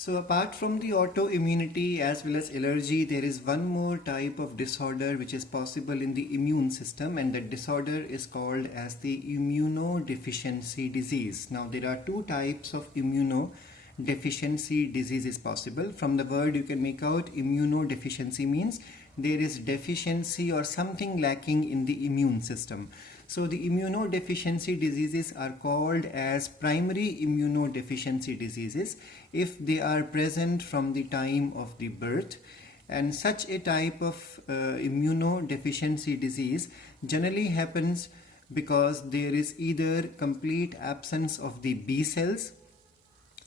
So apart from the autoimmunity as well as allergy, there is one more type of disorder which is possible in the immune system, and that disorder is called as the immunodeficiency disease. Now there are two types of immunodeficiency diseases possible. From the word you can make out immunodeficiency means there is deficiency or something lacking in the immune system. So the immunodeficiency diseases are called as primary immunodeficiency diseases if they are present from the time of the birth. And such a type of immunodeficiency disease generally happens because there is either complete absence of the B cells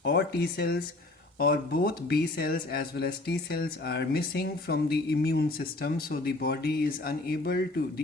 or T cells, or both B cells as well as T cells are missing from the immune system, so the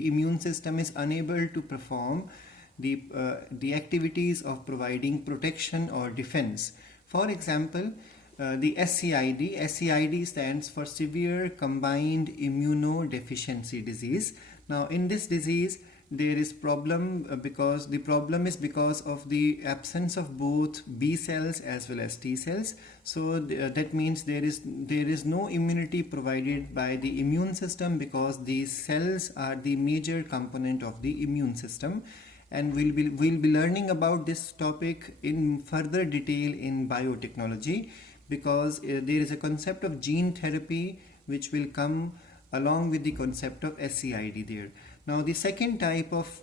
immune system is unable to perform the activities of providing protection or defense. For example, the SCID stands for Severe Combined Immunodeficiency Disease. Now in this disease there is problem because of the absence of both B cells as well as T cells. So that means there is no immunity provided by the immune system, because these cells are the major component of the immune system. And we'll be learning about this topic in further detail in biotechnology, because there is a concept of gene therapy which will come along with the concept of SCID there. Now the second type of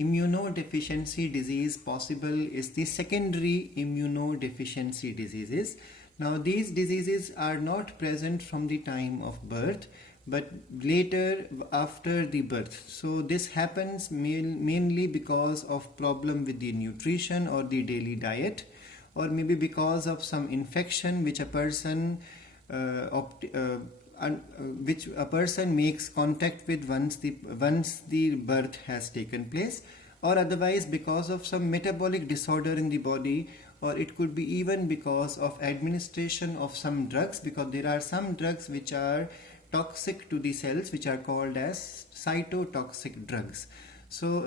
immunodeficiency disease possible is the secondary immunodeficiency diseases. Now these diseases are not present from the time of birth but later after the birth. So this happens mainly because of problem with the nutrition or the daily diet, or maybe because of some infection which a person makes contact with once the birth has taken place, or otherwise because of some metabolic disorder in the body, or it could be even because of administration of some drugs, because there are some drugs which are toxic to the cells which are called as cytotoxic drugs. So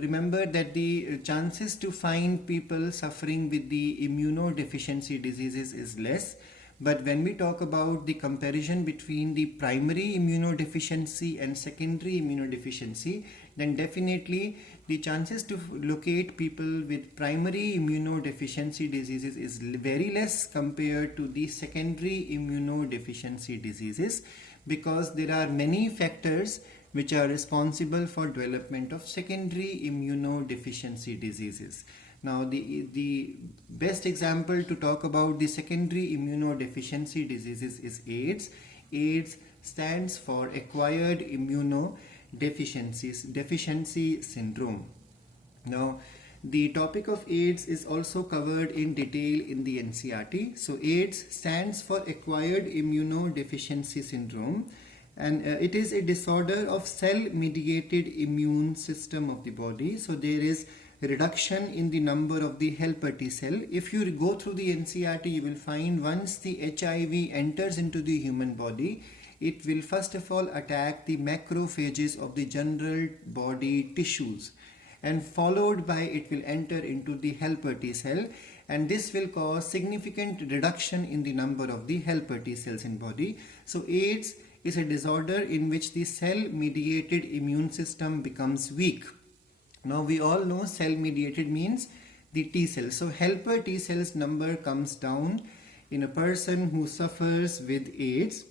remember that the chances to find people suffering with the immunodeficiency diseases is less. But when we talk about the comparison between the primary immunodeficiency and secondary immunodeficiency, then definitely the chances to locate people with primary immunodeficiency diseases is very less compared to the secondary immunodeficiency diseases, because there are many factors which are responsible for development of secondary immunodeficiency diseases. Now the best example to talk about the secondary immunodeficiency diseases is AIDS. AIDS stands for Acquired Immunodeficiency Syndrome. Now the topic of AIDS is also covered in detail in the NCERT. So AIDS stands for Acquired Immunodeficiency Syndrome, and it is a disorder of cell-mediated immune system of the body. So there is reduction in the number of the helper T cell. If you go through the NCERT, you will find once the HIV enters into the human body, it will first of all attack the macrophages of the general body tissues, and followed by it will enter into the helper T cell, and this will cause significant reduction in the number of the helper T cells in body. So AIDS is a disorder in which the cell-mediated immune system becomes weak. Now we all know cell-mediated means the T cells. So helper T cells number comes down in a person who suffers with AIDS,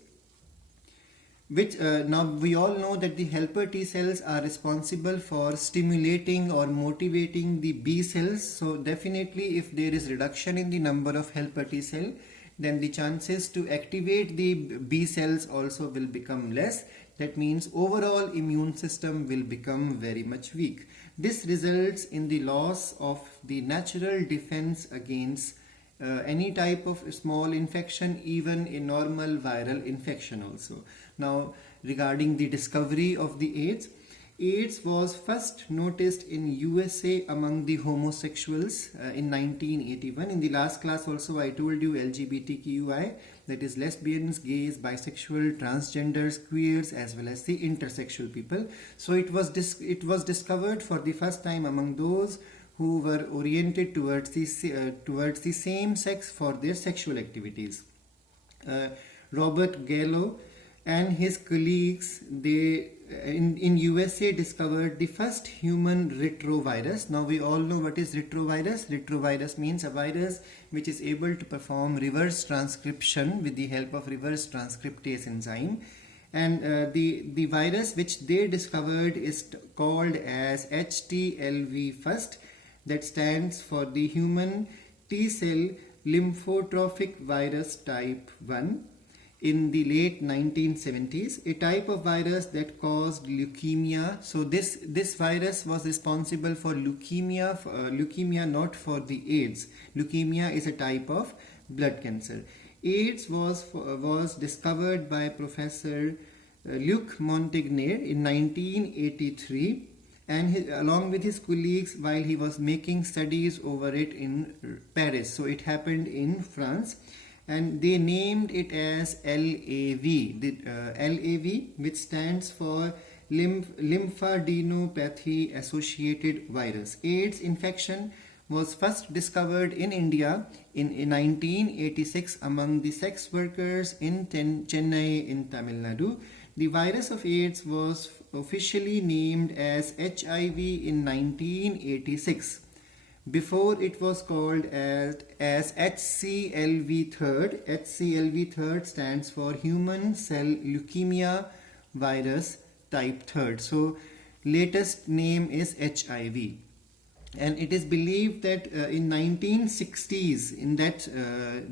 which now we all know that the helper T cells are responsible for stimulating or motivating the B cells. So definitely if there is reduction in the number of helper T cell, then the chances to activate the B cells also will become less. That means overall immune system will become very much weak. This results in the loss of the natural defense against any type of small infection, even a normal viral infection also. Now regarding the discovery of the AIDS was first noticed in USA among the homosexuals in 1981. In the last class also I told you LGBTQI, that is lesbians, gays, bisexual, transgenders, queers as well as the intersexual people. So it was discovered for the first time among those who were oriented towards the same sex for their sexual activities. Robert Gallo and his colleagues, they in USA discovered the first human retrovirus. Now we all know what is retrovirus. Retrovirus means a virus which is able to perform reverse transcription with the help of reverse transcriptase enzyme. And the virus which they discovered is called as HTLV first, that stands for the human T-cell lymphotrophic virus type 1. In the late 1970s, a type of virus that caused leukemia. So this virus was responsible for leukemia, leukemia not for the AIDS. Leukemia is a type of blood cancer. AIDS was discovered by Professor Luc Montagnier in 1983, and along with his colleagues, while he was making studies over it in Paris. So it happened in France. And they named it as LAV, LAV, which stands for lymphadenopathy associated virus. AIDS infection was first discovered in India in 1986 among the sex workers in Chennai in Tamil Nadu. The virus of AIDS was officially named as HIV in 1986. Before it was called as HCLV third. HCLV third stands for Human Cell Leukemia Virus Type 3. So latest name is HIV. And it is believed that in 1960s, in that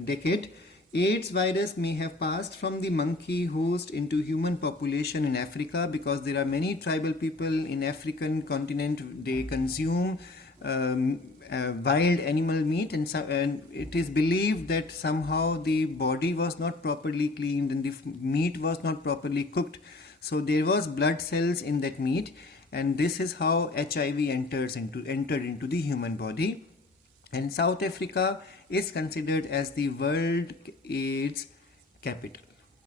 decade, AIDS virus may have passed from the monkey host into human population in Africa, because there are many tribal people in African continent. They consume wild animal meat, and it is believed that somehow the body was not properly cleaned and the meat was not properly cooked. So there was blood cells in that meat, and this is how HIV entered into the human body. And South Africa is considered as the World AIDS capital.